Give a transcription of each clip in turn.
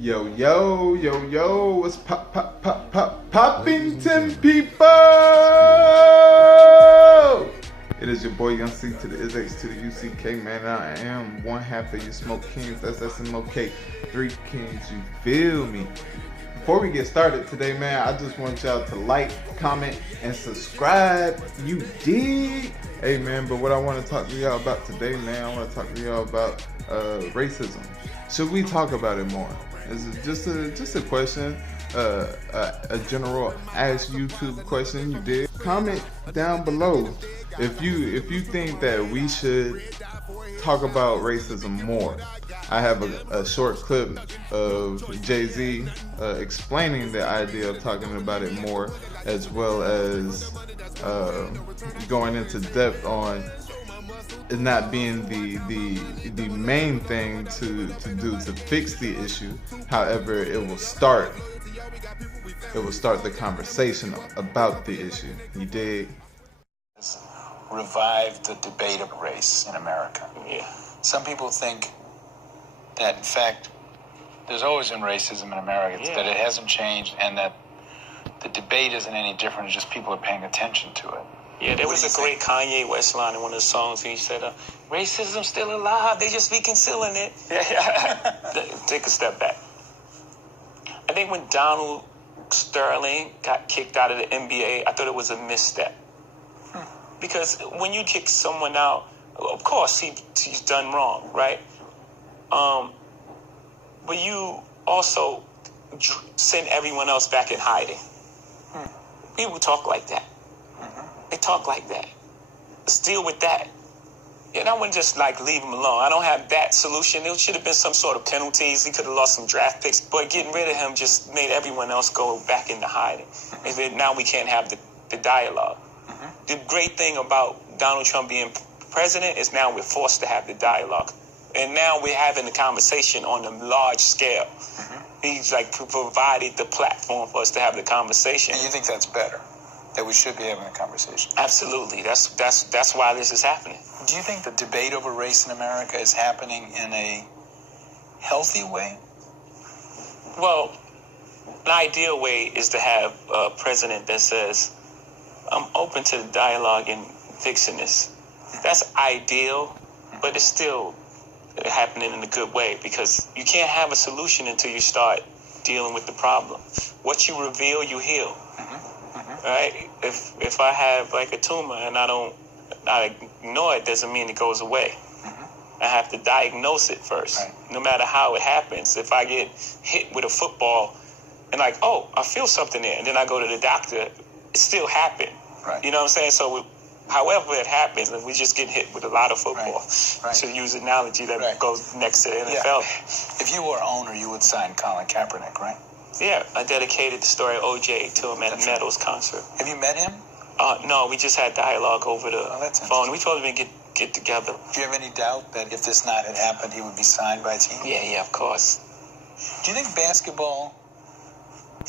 Yo, yo, yo, yo, what's poppington people? It is your boy Young C to the IsX to the UCK, man. I am one half of your Smoke Kings, that's SMOK, 3 Kings, you feel me? Before we get started today, man, I just want y'all to like, comment, and subscribe. You dig? Hey, man, but what I want to talk to y'all about today, man, I want to talk to y'all about racism. Should we talk about it more? This is just a question, a general ask YouTube question. You did comment down below if you think that we should talk about racism more. I have a short clip of Jay-Z explaining the idea of talking about it more, as well as going into depth on it not being the main thing to do to fix the issue. However, it will start the conversation about the issue. You dig? Revive the debate of race in America. Yeah. Some people think that, in fact, there's always been racism in America, that it hasn't changed, and that the debate isn't any different, it's just people are paying attention to it. Yeah, there was a great Kanye West line in one of the songs. He said, racism's still alive, they just be concealing it. Take a step back. I think when Donald Sterling got kicked out of the NBA, I thought it was a misstep. Because when you kick someone out, of course he's done wrong, right? But you also send everyone else back in hiding. People talk like that. They talk like that. Let's deal with that. And I wouldn't just leave him alone. I don't have that solution. There should have been some sort of penalties. He could have lost some draft picks. But getting rid of him just made everyone else go back into hiding. And then now we can't have the dialogue. The great thing about Donald Trump being president is now we're forced to have the dialogue. And now we're having the conversation on a large scale. He's provided the platform for us to have the conversation. And you think that's better? That we should be having a conversation? Absolutely. That's why this is happening. Do you think the debate over race in America is happening in a healthy way? Well, an ideal way is to have a president that says, I'm open to the dialogue and fixing this. That's ideal, but it's still happening in a good way, because you can't have a solution until you start dealing with the problem. What you reveal, you heal. Right? If I have a tumor and I ignore it, doesn't mean it goes away. I have to diagnose it first. Right. No matter how it happens. If I get hit with a football and I feel something there, and then I go to the doctor, it still happened. Right. You know what I'm saying? So however it happens, and we just get hit with a lot of football. Right. To use an analogy that goes next to the NFL. Yeah. If you were owner, you would sign Colin Kaepernick, right? Yeah, I dedicated the story of OJ to him at Meadows concert. Have you met him? No, we just had dialogue over the phone. We told him to get together. Do you have any doubt that if this not had happened, he would be signed by a team? Yeah, of course. Do you think basketball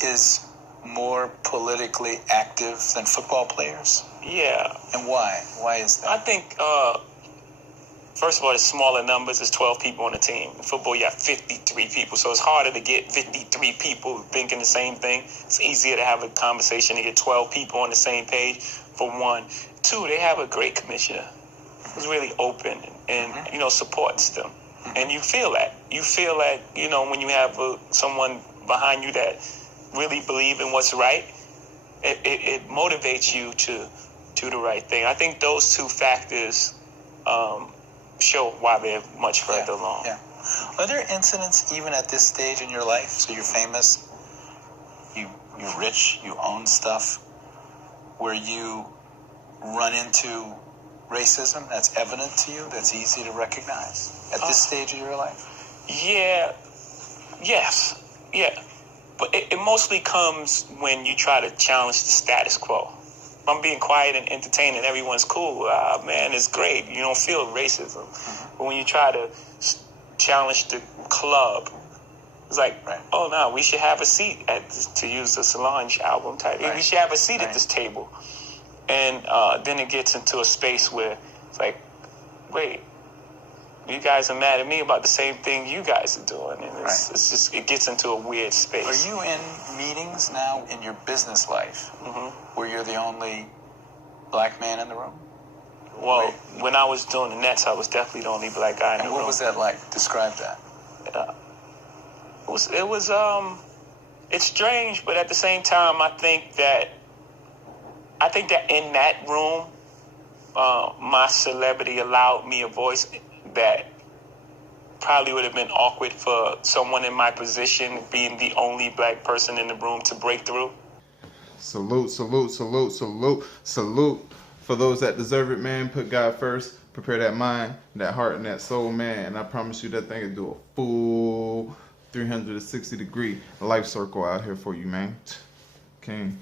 is more politically active than football players? Yeah. And why? Why is that? I think, first of all, it's smaller numbers. There's 12 people on the team. In football, you have 53 people. So it's harder to get 53 people thinking the same thing. It's easier to have a conversation and get 12 people on the same page, for one. Two, they have a great commissioner who's really open and supports them. And you feel that. You feel that, when you have someone behind you that really believe in what's right, it motivates you to do the right thing. I think those two factors show why they're much further along. Yeah. Are there incidents even at this stage in your life? So you're famous, you're rich, you own stuff, where you run into racism that's evident to you, that's easy to recognize at this stage of your life? Yeah. Yes. Yeah. But it mostly comes when you try to challenge the status quo. If I'm being quiet and entertaining, everyone's cool. Man, it's great. You don't feel racism. But when you try to challenge the club, it's oh, no, we should have a seat to use the Solange album title. We should have a seat at this table. And then it gets into a space where it's wait, you guys are mad at me about the same thing you guys are doing, and Right. it's just, it gets into a weird space. Are you in meetings now in your business life where you're the only black man in the room? Well, when I was doing the Nets, I was definitely the only black guy in the And room. what was that like? Describe that. It's strange, but at the same time, I think that in that room, my celebrity allowed me a voice that probably would have been awkward for someone in my position, being the only black person in the room, to break through. Salute, salute, salute, salute, salute. For those that deserve it, man, put God first. Prepare that mind, that heart, and that soul, man. And I promise you that thing will do a full 360-degree life circle out here for you, man. King.